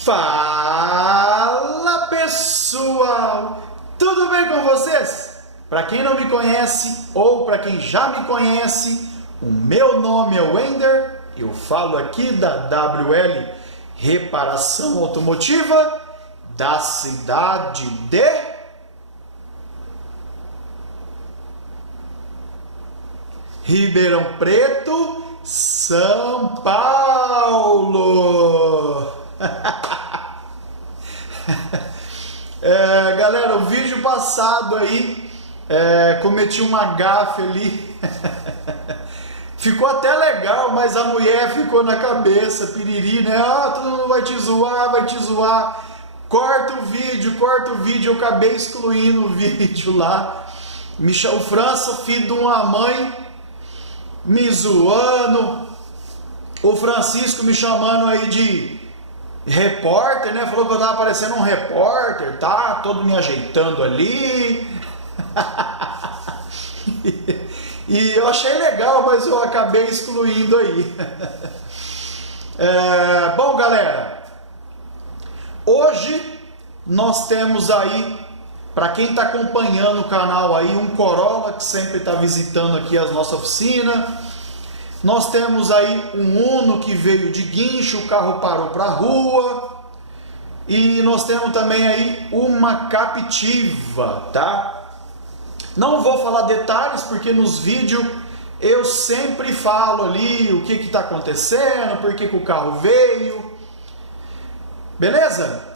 Fala pessoal, tudo bem com vocês? Para quem não me conhece ou para quem já me conhece, o meu nome é Wender, eu falo aqui da WL Reparação Automotiva da cidade de Ribeirão Preto, São Paulo. Galera, o vídeo passado aí cometi uma gafe ali. Ficou até legal, mas a mulher ficou na cabeça, piriri, né? Ah, todo mundo vai te zoar. Corta o vídeo. Eu acabei excluindo o vídeo lá. O França, filho de uma mãe, me zoando. O Francisco me chamando aí de repórter, né? Falou que eu tava parecendo um repórter, tá? Todo me ajeitando ali. E eu achei legal, mas eu acabei excluindo aí. Bom, galera, hoje nós temos aí, para quem está acompanhando o canal aí, um Corolla que sempre está visitando aqui as nossas oficinas. Nós temos aí um Uno que veio de guincho, o carro parou para a rua. E nós temos também aí uma Captiva, tá? Não vou falar detalhes, porque nos vídeos eu sempre falo ali o que está acontecendo, por que o carro veio. Beleza?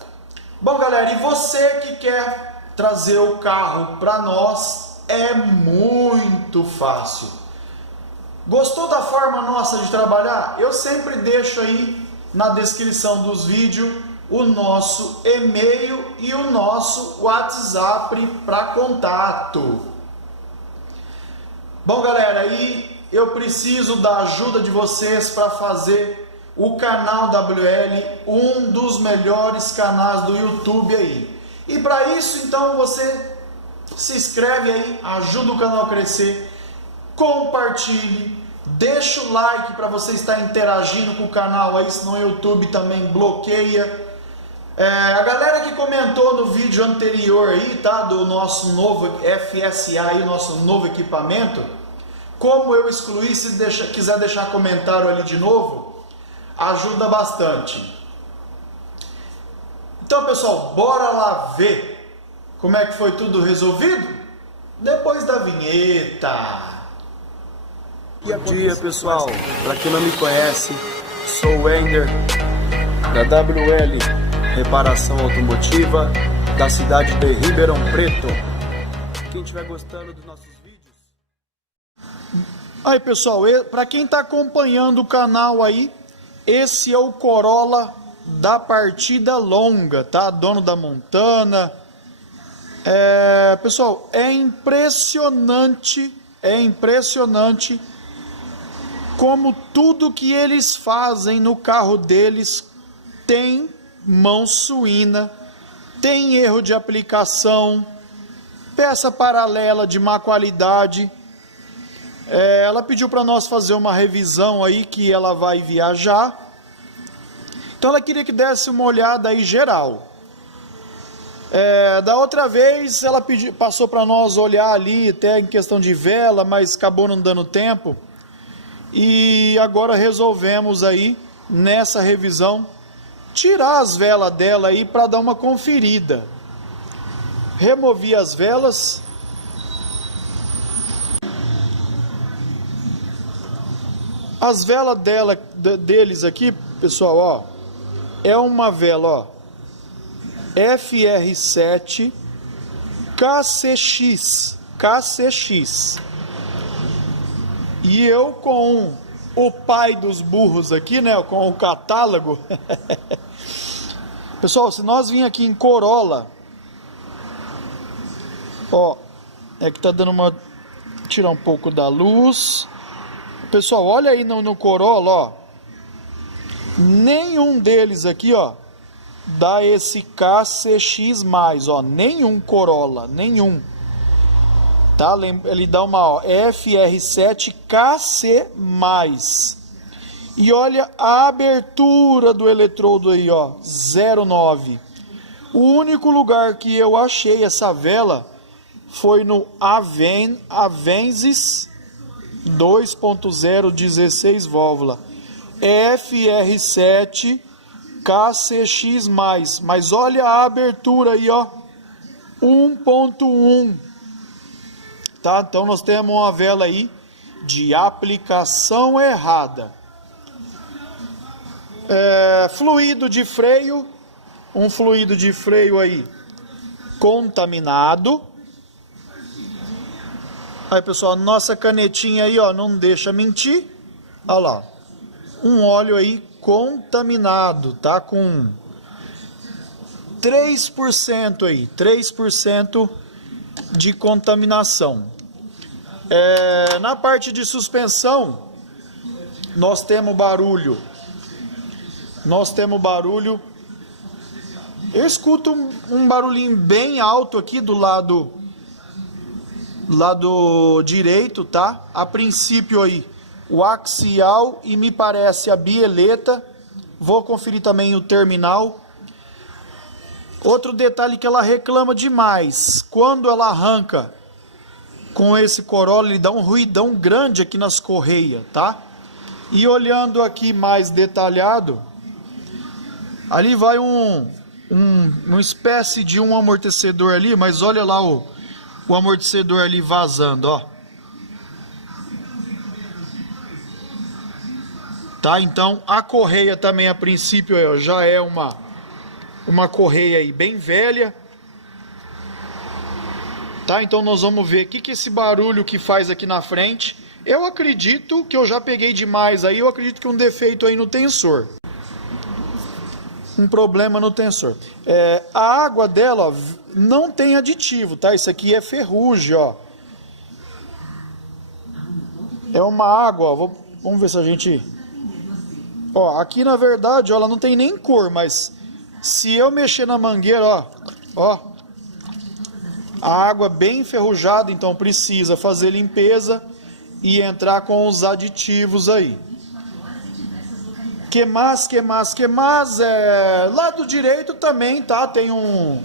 Bom, galera, e você que quer trazer o carro para nós, é muito fácil. Gostou da forma nossa de trabalhar? Eu sempre deixo aí na descrição dos vídeos o nosso e-mail e o nosso WhatsApp para contato. Bom, galera, aí eu preciso da ajuda de vocês para fazer o canal WL um dos melhores canais do YouTube aí. E para isso, então, você se inscreve aí, ajuda o canal a crescer, compartilhe, deixa o like para você estar interagindo com o canal aí, senão o YouTube também bloqueia. A galera que comentou no vídeo anterior aí, tá, do nosso novo FSA aí, nosso novo equipamento, como eu excluí, se quiser deixar comentário ali de novo, ajuda bastante. Então, pessoal, bora lá ver como é que foi tudo resolvido depois da vinheta. Bom dia, pessoal, para quem não me conhece, sou o Wender da WL Reparação Automotiva da cidade de Ribeirão Preto. Quem estiver gostando dos nossos vídeos. Aí, pessoal, para quem está acompanhando o canal aí, esse é o Corolla da partida longa, tá? Dono da Montana. Pessoal, é impressionante como tudo que eles fazem no carro deles tem mão suína, tem erro de aplicação, peça paralela de má qualidade. Ela pediu para nós fazer uma revisão aí, que ela vai viajar, então ela queria que desse uma olhada aí geral. Da outra vez ela passou para nós olhar ali até em questão de vela, mas acabou não dando tempo, e agora resolvemos aí nessa revisão tirar as velas dela aí para dar uma conferida. Removi as velas. As velas deles aqui, pessoal, ó, é uma vela, ó, FR7 KCX. E eu com o pai dos burros aqui, né, com o catálogo. Pessoal, se nós vir aqui em Corolla, ó, é que tá dando uma, tirar um pouco da luz. Pessoal, olha aí no Corolla, ó, nenhum deles aqui, ó, dá esse KCX+, ó, nenhum Corolla, nenhum. Tá? Ele dá uma, ó, FR7 KC+. E olha a abertura do eletrodo aí, ó, 0,9. O único lugar que eu achei essa vela foi no Avensis 2.0 16 válvula FR7 KCX+. Mas olha a abertura aí, ó, 1.1. Tá? Então nós temos uma vela aí de aplicação errada. Fluido de freio, um fluido de freio aí contaminado. Aí pessoal, nossa canetinha aí, ó, não deixa mentir. Olha lá, um óleo aí contaminado, tá com 3% aí, 3% de contaminação. Na parte de suspensão, nós temos barulho. Eu escuto um barulhinho bem alto aqui do lado direito, tá? A princípio aí o axial e me parece a bieleta. Vou conferir também o terminal. Outro detalhe que ela reclama demais, quando ela arranca com esse Corolla, ele dá um ruidão grande aqui nas correias, tá? E olhando aqui mais detalhado, ali vai uma espécie de um amortecedor ali, mas olha lá o amortecedor ali vazando, ó. Tá? Então a correia também a princípio ó, já é uma correia aí bem velha. Tá? Então nós vamos ver o que esse barulho que faz aqui na frente. Eu acredito que eu já peguei demais aí, eu acredito que um defeito aí no tensor. Um problema no tensor. A água dela, ó, não tem aditivo, tá? Isso aqui é ferrugem, ó. É uma água, ó. Vamos ver se a gente... Ó, aqui na verdade, ó, ela não tem nem cor, mas se eu mexer na mangueira, ó, a água bem enferrujada, então precisa fazer limpeza e entrar com os aditivos aí. Que mais? Lado direito também, tá? Tem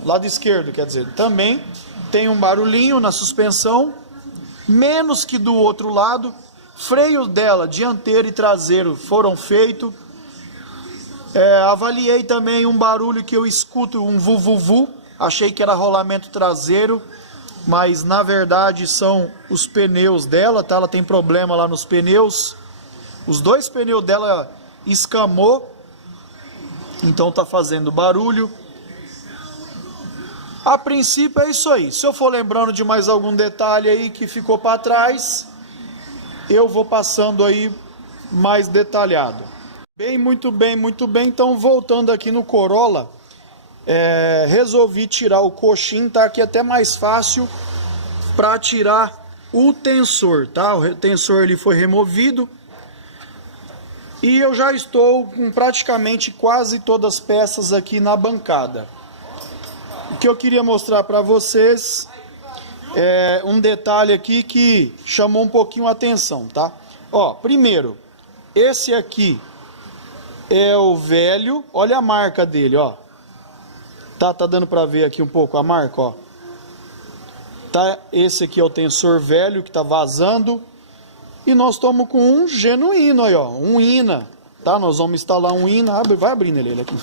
lado esquerdo, quer dizer, também tem um barulhinho na suspensão, menos que do outro lado. Freios dela, dianteiro e traseiro, foram feitos. Avaliei também um barulho que eu escuto, um vuvuvu. Achei que era rolamento traseiro, mas na verdade são os pneus dela, tá? Ela tem problema lá nos pneus. Os dois pneus dela escamou, então tá fazendo barulho. A princípio é isso aí. Se eu for lembrando de mais algum detalhe aí que ficou para trás, eu vou passando aí mais detalhado. Muito bem. Então voltando aqui no Corolla, resolvi tirar o coxim, tá? Aqui é até mais fácil para tirar o tensor, tá? O tensor ele foi removido. E eu já estou com praticamente quase todas as peças aqui na bancada. O que eu queria mostrar para vocês é um detalhe aqui que chamou um pouquinho a atenção, tá? Ó, primeiro, esse aqui é o velho, olha a marca dele, ó. Tá dando para ver aqui um pouco a marca, ó. Tá, esse aqui é o tensor velho que tá vazando. E nós estamos com um genuíno aí, ó, um INA, tá? Nós vamos instalar um INA, vai abrindo ele aqui.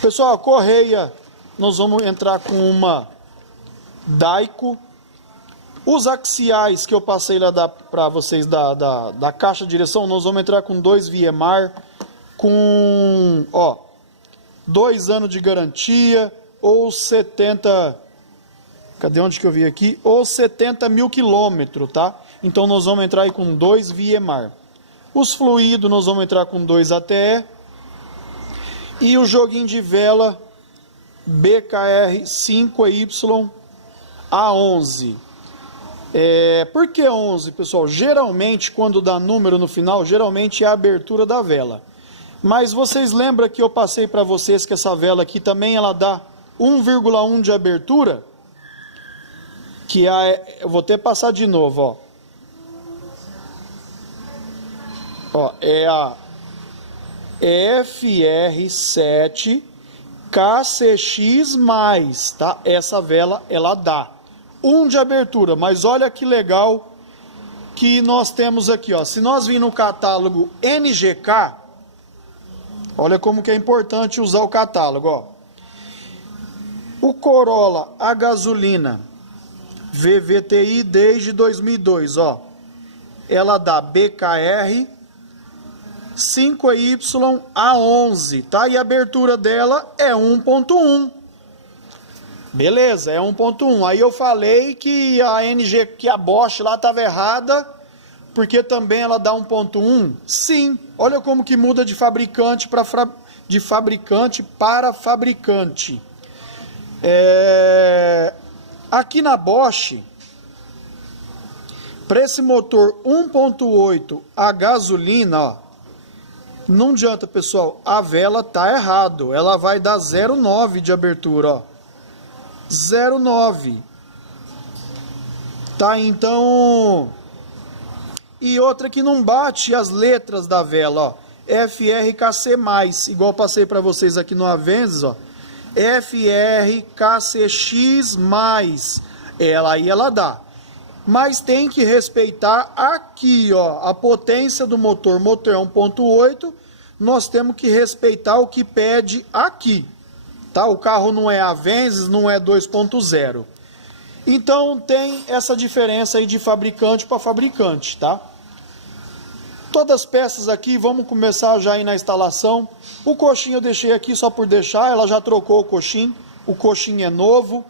Pessoal, a correia, nós vamos entrar com uma Daico. Os axiais que eu passei lá para vocês da caixa de direção, nós vamos entrar com 2 VMR, com, ó, 2 anos de garantia, ou 70... Cadê onde que eu vi aqui? Ou 70 mil quilômetros, tá? Então nós vamos entrar aí com 2 VMR. Os fluidos nós vamos entrar com 2 ATE. E o joguinho de vela BKR 5Y A11. Por que 11, pessoal? Geralmente, quando dá número no final, geralmente é a abertura da vela. Mas vocês lembram que eu passei para vocês que essa vela aqui também ela dá 1,1 de abertura? Que eu vou até passar de novo, ó. Ó, é a FR7 KCX+, tá? Essa vela, ela dá 1 de abertura, mas olha que legal que nós temos aqui, ó. Se nós vir no catálogo NGK, olha como que é importante usar o catálogo, ó. O Corolla a gasolina VVTi desde 2002, ó. Ela dá BKR 5Y-A11, tá? E a abertura dela é 1.1. Beleza, é 1.1. Aí eu falei que a Bosch lá estava errada, porque também ela dá 1.1. Sim, olha como que muda de fabricante para fabricante. Aqui na Bosch, para esse motor 1.8 a gasolina, ó, não adianta, pessoal, a vela tá errado. Ela vai dar 0,9 de abertura, ó. 0,9. Tá, então... E outra que não bate as letras da vela, ó. FRKC+, igual eu passei para vocês aqui no Avensis, ó. FRKCX+. Ela dá. Mas tem que respeitar aqui, ó, a potência do motor. Motor é 1.8, nós temos que respeitar o que pede aqui, tá? O carro não é Avensis, não é 2.0. Então tem essa diferença aí de fabricante para fabricante, tá? Todas as peças aqui, vamos começar já aí na instalação. O coxinho eu deixei aqui só por deixar, ela já trocou o coxinho é novo.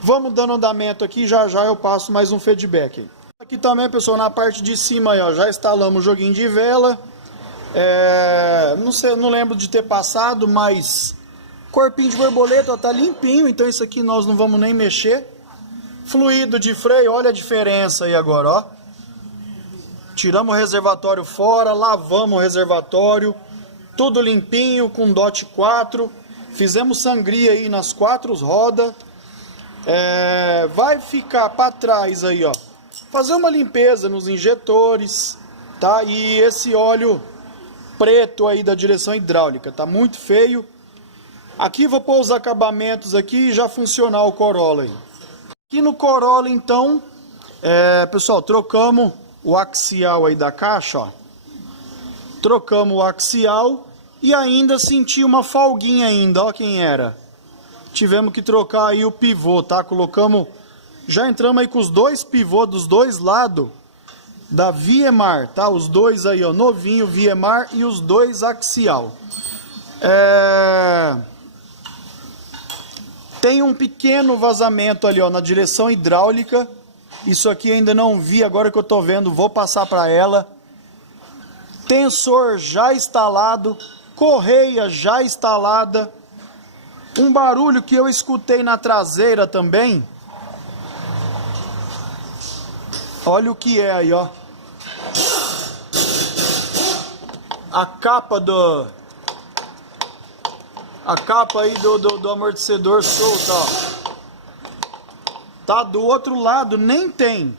Vamos dando andamento aqui, já eu passo mais um feedback. Aqui também, pessoal, na parte de cima aí, ó, já instalamos o joguinho de vela. Não sei, não lembro de ter passado, mas corpinho de borboleta, ó, tá limpinho, então isso aqui nós não vamos nem mexer. Fluido de freio, olha a diferença aí agora, ó. Tiramos o reservatório fora, lavamos o reservatório, tudo limpinho, com DOT 4. Fizemos sangria aí nas 4 rodas. Vai ficar para trás aí, ó, fazer uma limpeza nos injetores, tá? E esse óleo preto aí da direção hidráulica, tá muito feio. Aqui vou pôr os acabamentos aqui e já funcionar o Corolla aí. Aqui no Corolla, então, pessoal, trocamos o axial aí da caixa, ó. Trocamos o axial e ainda senti uma folguinha ainda, ó quem era. Tivemos que trocar aí o pivô, tá? Colocamos, já entramos aí com os 2 pivôs dos 2 lados da Viemar, tá? Os 2 aí, ó, novinho Viemar e os 2 axial. Tem um pequeno vazamento ali, ó, na direção hidráulica. Isso aqui ainda não vi, agora que eu tô vendo, vou passar para ela. Tensor já instalado, correia já instalada. Um barulho que eu escutei na traseira também. Olha o que é aí, ó. A capa aí do amortecedor solta, ó. Tá do outro lado, nem tem.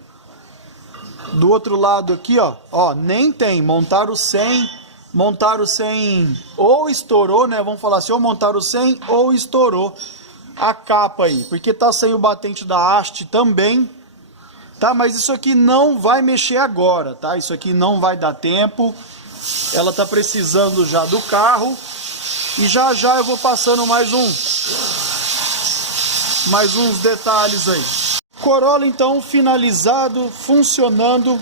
Do outro lado aqui, ó, nem tem. Montaram sem, ou estourou, né? Vamos falar assim, ou montaram sem ou estourou a capa aí, porque tá sem o batente da haste também, tá? Mas isso aqui não vai mexer agora, tá? Isso aqui não vai dar tempo. Ela tá precisando já do carro e já eu vou passando mais uns detalhes aí. Corolla então finalizado, funcionando.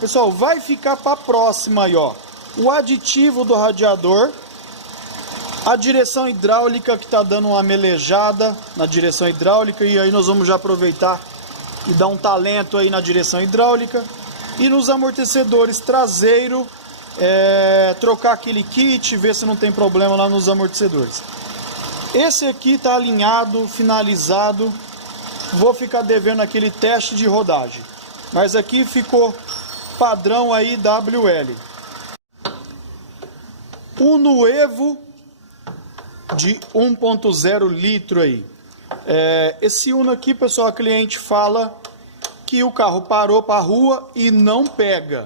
Pessoal, vai ficar para a próxima aí, ó. O aditivo do radiador, a direção hidráulica que tá dando uma melejada na direção hidráulica, e aí nós vamos já aproveitar e dar um talento aí na direção hidráulica. E nos amortecedores traseiro, trocar aquele kit, ver se não tem problema lá nos amortecedores. Esse aqui tá alinhado, finalizado. Vou ficar devendo aquele teste de rodagem. Mas aqui ficou padrão aí WL. Uno Evo de 1.0 litro aí. Esse Uno aqui, pessoal, a cliente fala que o carro parou para a rua e não pega.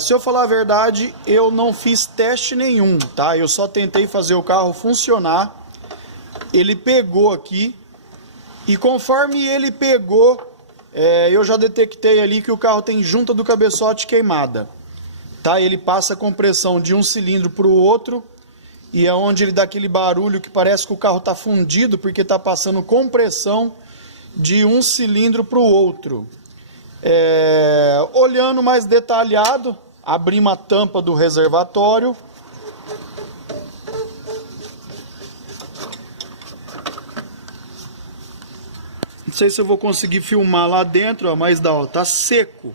Se eu falar a verdade, eu não fiz teste nenhum, tá? Eu só tentei fazer o carro funcionar. Ele pegou aqui e conforme ele pegou, eu já detectei ali que o carro tem junta do cabeçote queimada, tá? Ele passa a compressão de um cilindro para o outro e é onde ele dá aquele barulho que parece que o carro está fundido porque está passando compressão de um cilindro para o outro. Olhando mais detalhado, abrimos a tampa do reservatório. Não sei se eu vou conseguir filmar lá dentro, ó, mas dá, ó, tá seco,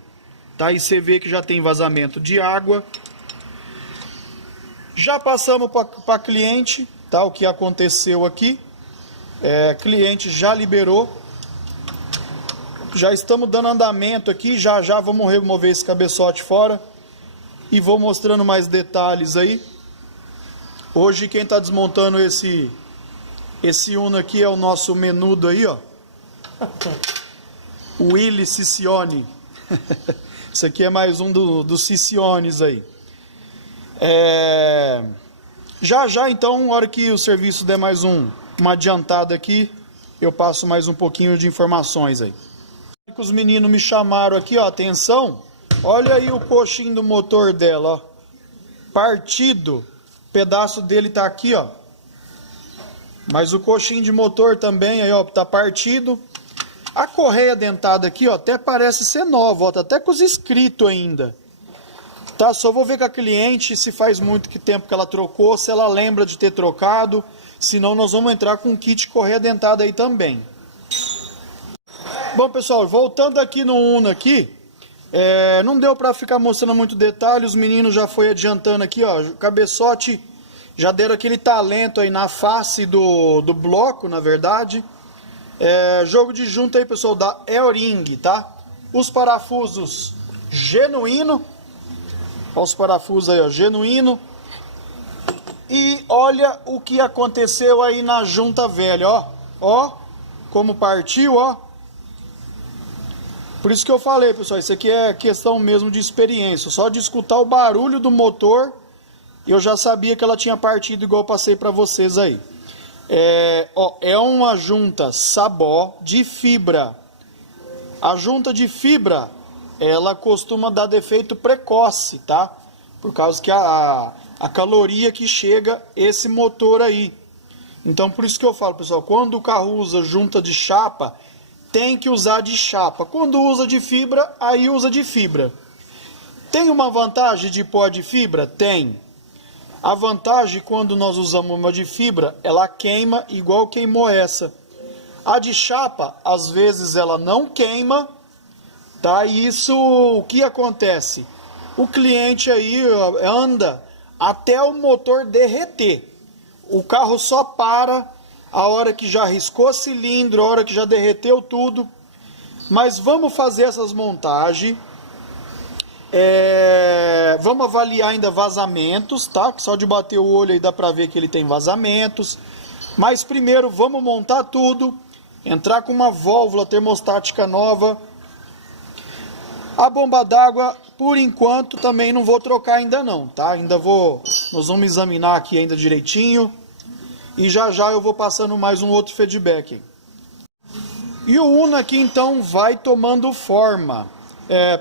tá? E você vê que já tem vazamento de água. Já passamos para cliente, tá? O que aconteceu aqui. Cliente já liberou. Já estamos dando andamento aqui, já vamos remover esse cabeçote fora e vou mostrando mais detalhes aí. Hoje quem está desmontando esse Uno aqui é o nosso menudo aí, ó. O Willy Cicione. Isso aqui é mais um dos Ciciones aí. Já então, na hora que o serviço der mais uma adiantada aqui, eu passo mais um pouquinho de informações aí. Os meninos me chamaram aqui, ó, atenção, olha aí o coxinho do motor dela, ó, partido, o pedaço dele tá aqui, ó, mas o coxinho de motor também, aí, ó, tá partido. A correia dentada aqui, ó, até parece ser nova, ó, tá até com os escritos ainda, tá? Só vou ver com a cliente se faz muito tempo que ela trocou, se ela lembra de ter trocado, senão nós vamos entrar com um kit correia dentada aí também. Bom, pessoal, voltando aqui no Uno aqui, não deu para ficar mostrando muito detalhe, os meninos já foi adiantando aqui, ó, o cabeçote já deram aquele talento aí na face do bloco, na verdade. Jogo de junta aí, pessoal, da E-Ring, tá? Os parafusos genuíno, olha os parafusos aí, ó, genuíno. E olha o que aconteceu aí na junta velha, ó, como partiu, ó. Por isso que eu falei, pessoal, isso aqui é questão mesmo de experiência. Só de escutar o barulho do motor, eu já sabia que ela tinha partido, igual eu passei para vocês aí. É uma junta Sabó de fibra. A junta de fibra, ela costuma dar defeito precoce, tá? Por causa que a caloria que chega esse motor aí. Então, por isso que eu falo, pessoal, quando o carro usa junta de chapa, tem que usar de chapa. Quando usa de fibra, aí usa de fibra. Tem uma vantagem de pôr de fibra? Tem. A vantagem, quando nós usamos uma de fibra, ela queima igual queimou essa. A de chapa, às vezes ela não queima, tá? E isso, o que acontece? O cliente aí anda até o motor derreter. O carro só para a hora que já riscou cilindro, a hora que já derreteu tudo. Mas vamos fazer essas montagens. Vamos avaliar ainda vazamentos, tá? Que só de bater o olho aí dá pra ver que ele tem vazamentos. Mas primeiro vamos montar tudo. Entrar com uma válvula termostática nova. A bomba d'água, por enquanto, também não vou trocar ainda não, tá? Nós vamos examinar aqui ainda direitinho. E já eu vou passando mais um outro feedback. E o Uno aqui então vai tomando forma.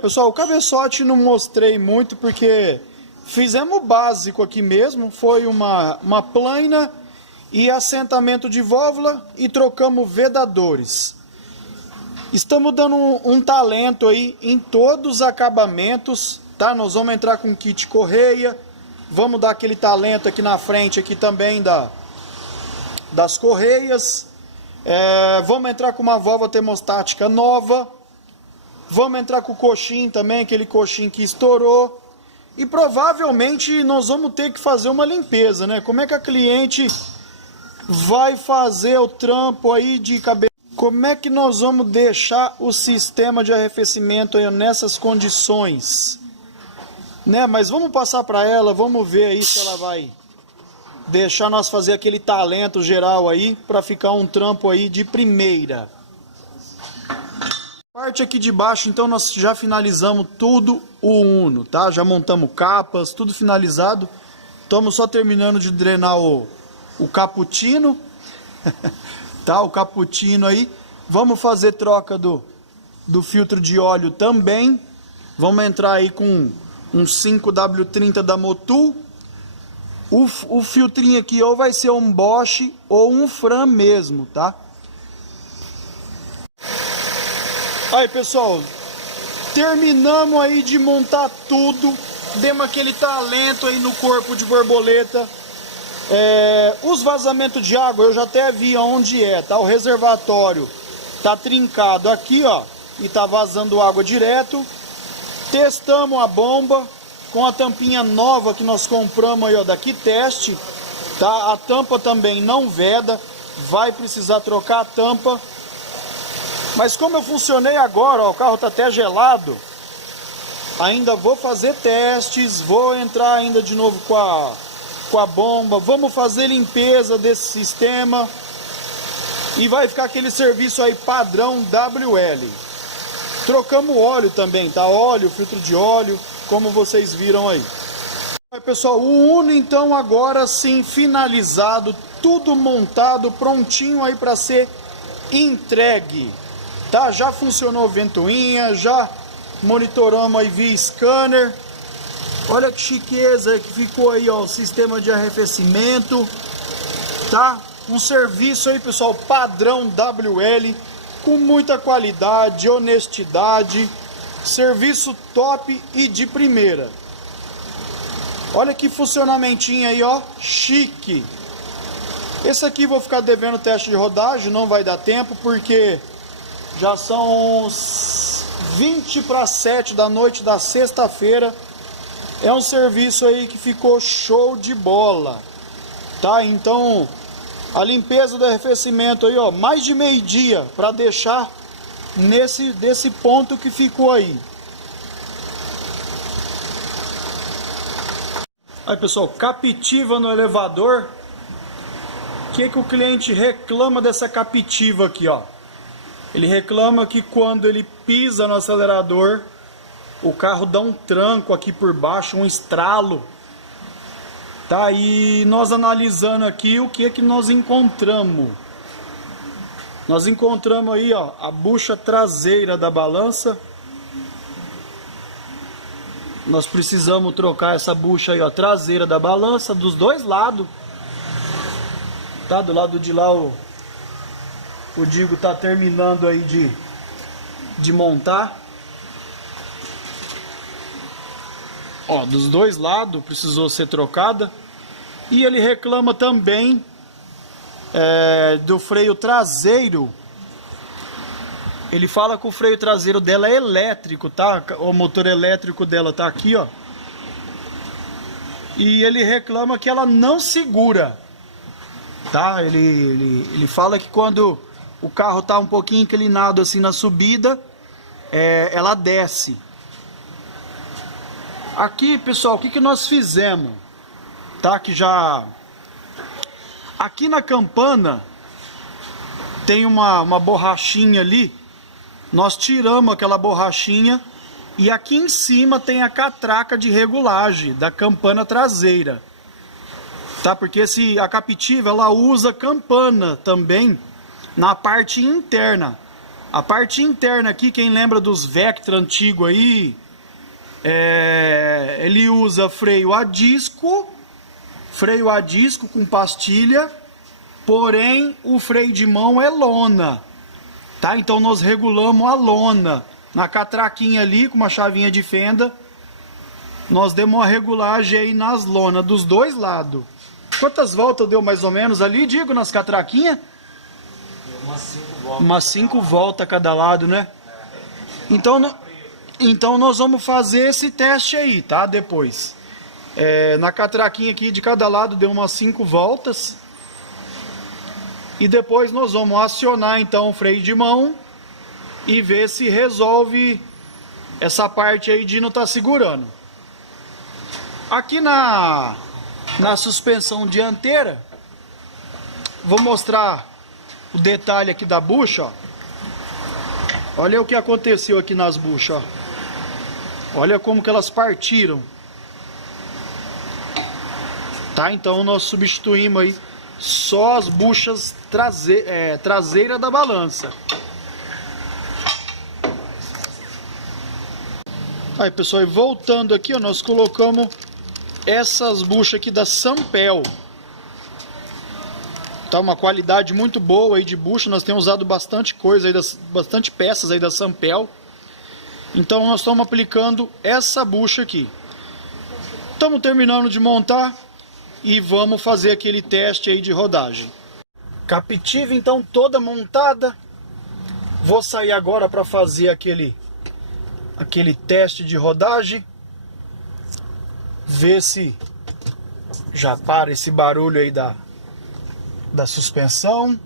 Pessoal, o cabeçote não mostrei muito porque fizemos o básico aqui mesmo. Foi uma plana e assentamento de válvula e trocamos vedadores. Estamos dando um talento aí em todos os acabamentos, tá? Nós vamos entrar com kit correia. Vamos dar aquele talento aqui na frente aqui também das correias. Vamos entrar com uma válvula termostática nova. Vamos entrar com o coxim também, aquele coxim que estourou. E provavelmente nós vamos ter que fazer uma limpeza, né? Como é que a cliente vai fazer o trampo aí de cabeça? Como é que nós vamos deixar o sistema de arrefecimento aí nessas condições? Né? Mas vamos passar para ela, vamos ver aí se ela vai deixar nós fazer aquele talento geral aí para ficar um trampo aí de primeira. Parte aqui de baixo, então nós já finalizamos tudo o Uno, tá? Já montamos capas, tudo finalizado. Estamos só terminando de drenar o cappuccino, tá? O cappuccino aí. Vamos fazer troca do filtro de óleo também. Vamos entrar aí com um 5W30 da Motul. O filtrinho aqui ou vai ser um Bosch ou um Fram mesmo, tá? Aí, pessoal, terminamos aí de montar tudo. Demos aquele talento aí no corpo de borboleta. Os vazamentos de água eu já até vi onde tá? O reservatório tá trincado aqui, ó, e tá vazando água direto. Testamos a bomba com a tampinha nova que nós compramos aí, ó, daqui teste, tá? A tampa também não veda, vai precisar trocar a tampa. Mas como eu funcionei agora, ó, o carro tá até gelado, ainda vou fazer testes, vou entrar ainda de novo com a bomba, vamos fazer limpeza desse sistema e vai ficar aquele serviço aí padrão WL. Trocamos o óleo também, tá? Óleo, filtro de óleo, como vocês viram aí. Aí, pessoal, o Uno então agora sim finalizado, tudo montado, prontinho aí para ser entregue. Tá? Já funcionou ventoinha, já monitoramos aí via scanner. Olha que chiqueza que ficou aí, ó, o sistema de arrefecimento, tá? Um serviço aí, pessoal, padrão WL, com muita qualidade, honestidade, serviço top e de primeira. Olha que funcionamentinho aí, ó, chique. Esse aqui vou ficar devendo teste de rodagem, não vai dar tempo porque já são 6:20 da noite da sexta-feira. É um serviço aí que ficou show de bola, tá? Então, a limpeza do arrefecimento aí, ó, mais de meio-dia para deixar desse ponto que ficou aí. Aí, pessoal, captiva no elevador. O que o cliente reclama dessa captiva aqui, ó? Ele reclama que quando ele pisa no acelerador, o carro dá um tranco aqui por baixo, um estralo. Tá, e nós analisando aqui o que nós encontramos. Nós encontramos aí, ó, a bucha traseira da balança. Nós precisamos trocar essa bucha aí, ó, traseira da balança, dos dois lados. Tá, do lado de lá o Digo tá terminando aí de montar. Ó, dos dois lados precisou ser trocada. E ele reclama também do freio traseiro. Ele fala que o freio traseiro dela é elétrico, tá? O motor elétrico dela tá aqui, ó. E ele reclama que ela não segura, tá? Ele fala que quando o carro tá um pouquinho inclinado assim na subida, ela desce. Aqui, pessoal, o que nós fizemos? Tá? Que já... Aqui na campana tem uma borrachinha ali. Nós tiramos aquela borrachinha e aqui em cima tem a catraca de regulagem da campana traseira. Tá? Porque a captiva ela usa campana também na parte interna. A parte interna aqui, quem lembra dos Vectra antigo aí, ele usa freio a disco com pastilha, porém o freio de mão é lona, tá? Então nós regulamos a lona na catraquinha ali com uma chavinha de fenda. Nós demos uma regulagem aí nas lonas dos dois lados. Quantas voltas deu mais ou menos ali, Digo, nas catraquinhas? Umas 5 voltas. Umas 5 voltas a cada lado, né? Então nós vamos fazer esse teste aí, tá? Depois. Na catraquinha aqui de cada lado deu umas 5 voltas. E depois nós vamos acionar então o freio de mão e ver se resolve essa parte aí de não estar segurando. Aqui na suspensão dianteira, vou mostrar o detalhe aqui da bucha, ó. Olha o que aconteceu aqui nas buchas, ó. Olha como que elas partiram. Tá, então nós substituímos aí só as buchas traseira da balança. Aí, pessoal, e voltando aqui, ó, nós colocamos essas buchas aqui da Sampel. Tá, uma qualidade muito boa aí de bucha. Nós temos usado bastante coisa aí, bastante peças aí da Sampel. Então nós estamos aplicando essa bucha aqui. Estamos terminando de montar e vamos fazer aquele teste aí de rodagem. Captiva então toda montada. Vou sair agora para fazer aquele teste de rodagem. Ver se já para esse barulho aí da suspensão.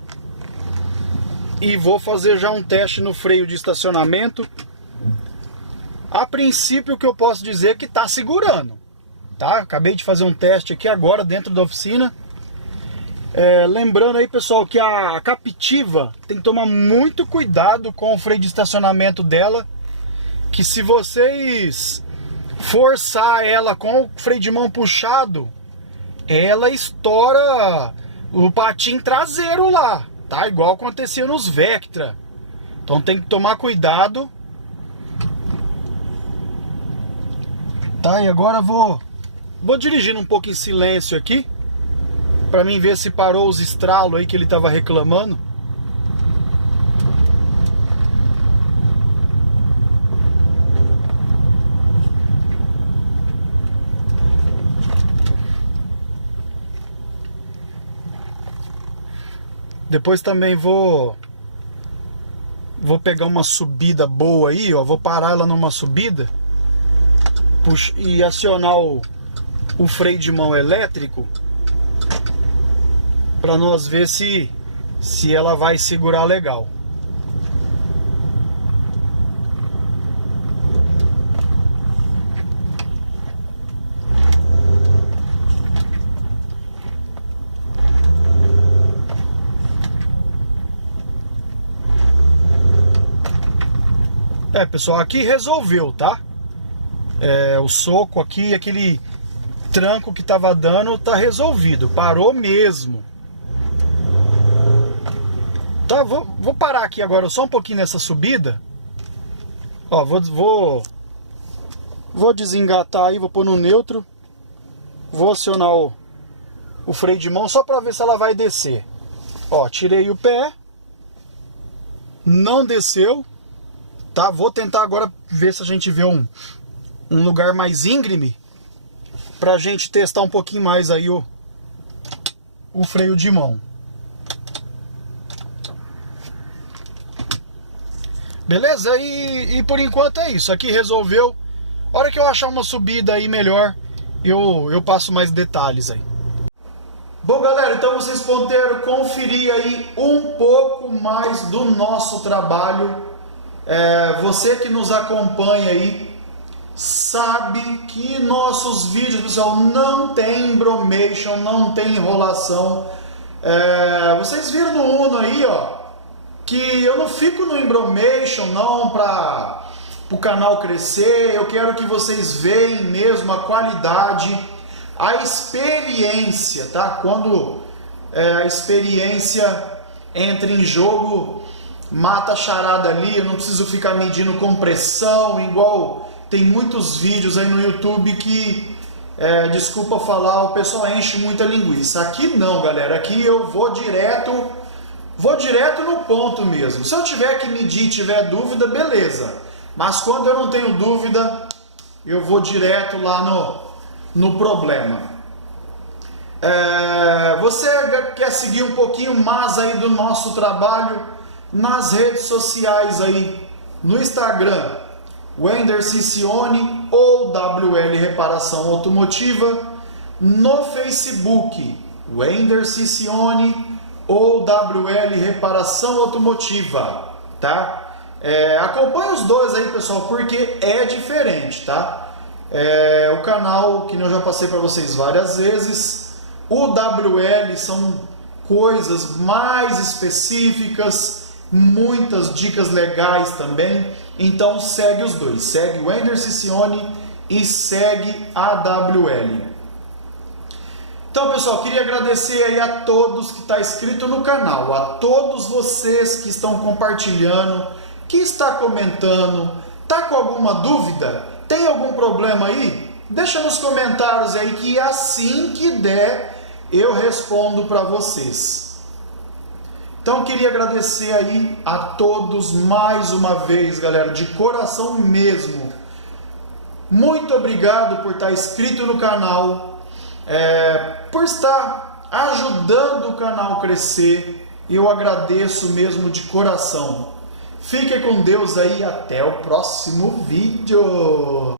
E vou fazer já um teste no freio de estacionamento. A princípio, o que eu posso dizer é que está segurando, tá? Acabei de fazer um teste aqui agora dentro da oficina. Lembrando aí, pessoal, que a Captiva tem que tomar muito cuidado com o freio de estacionamento dela, que se vocês forçar ela com o freio de mão puxado, ela estoura o patim traseiro lá, tá? Igual acontecia nos Vectra. Então tem que tomar cuidado. Tá, e agora vou dirigindo um pouco em silêncio aqui, pra mim ver se parou os estralos aí que ele tava reclamando. Depois também vou pegar uma subida boa aí, ó, vou parar ela numa subida e acionar o freio de mão elétrico para nós ver se ela vai segurar legal. Pessoal, aqui resolveu, tá? O soco aqui, aquele tranco que tava dando, tá resolvido. Parou mesmo. Tá, vou parar aqui agora só um pouquinho nessa subida. Ó, vou desengatar aí, vou pôr no neutro. Vou acionar o freio de mão só pra ver se ela vai descer. Ó, tirei o pé. Não desceu. Tá, vou tentar agora ver se a gente vê um lugar mais íngreme pra gente testar um pouquinho mais aí o freio de mão. Beleza? E por enquanto é isso. Aqui resolveu. A hora que eu achar uma subida aí melhor, eu passo mais detalhes aí. Bom, galera, então vocês puderam conferir aí um pouco mais do nosso trabalho. Você que nos acompanha aí sabe que nossos vídeos, pessoal, não tem embromation, não tem enrolação. Vocês viram no Uno aí, ó, que eu não fico no embromation não para o canal crescer. Eu quero que vocês vejam mesmo a qualidade, a experiência, tá? Quando a experiência entra em jogo, mata a charada ali. Eu não preciso ficar medindo compressão, igual tem muitos vídeos aí no YouTube que, desculpa falar, o pessoal enche muita linguiça. Aqui não, galera, aqui eu vou direto no ponto mesmo. Se eu tiver que medir e tiver dúvida, beleza. Mas quando eu não tenho dúvida, eu vou direto lá no problema. Você quer seguir um pouquinho mais aí do nosso trabalho nas redes sociais aí, no Instagram, Wender Cicione ou WL Reparação Automotiva, no Facebook, Wender Cicione ou WL Reparação Automotiva, tá? Acompanhe os dois aí, pessoal, porque é diferente, tá? O canal, que eu já passei para vocês várias vezes, o WL são coisas mais específicas, muitas dicas legais também. Então segue os dois, segue o Ender Cicione e segue a AWL. Então, pessoal, queria agradecer aí a todos que está inscrito no canal, a todos vocês que estão compartilhando, que está comentando. Tá com alguma dúvida? Tem algum problema aí? Deixa nos comentários aí que assim que der eu respondo para vocês. Então queria agradecer aí a todos mais uma vez, galera, de coração mesmo. Muito obrigado por estar inscrito no canal, por estar ajudando o canal a crescer. Eu agradeço mesmo de coração. Fique com Deus aí, até o próximo vídeo.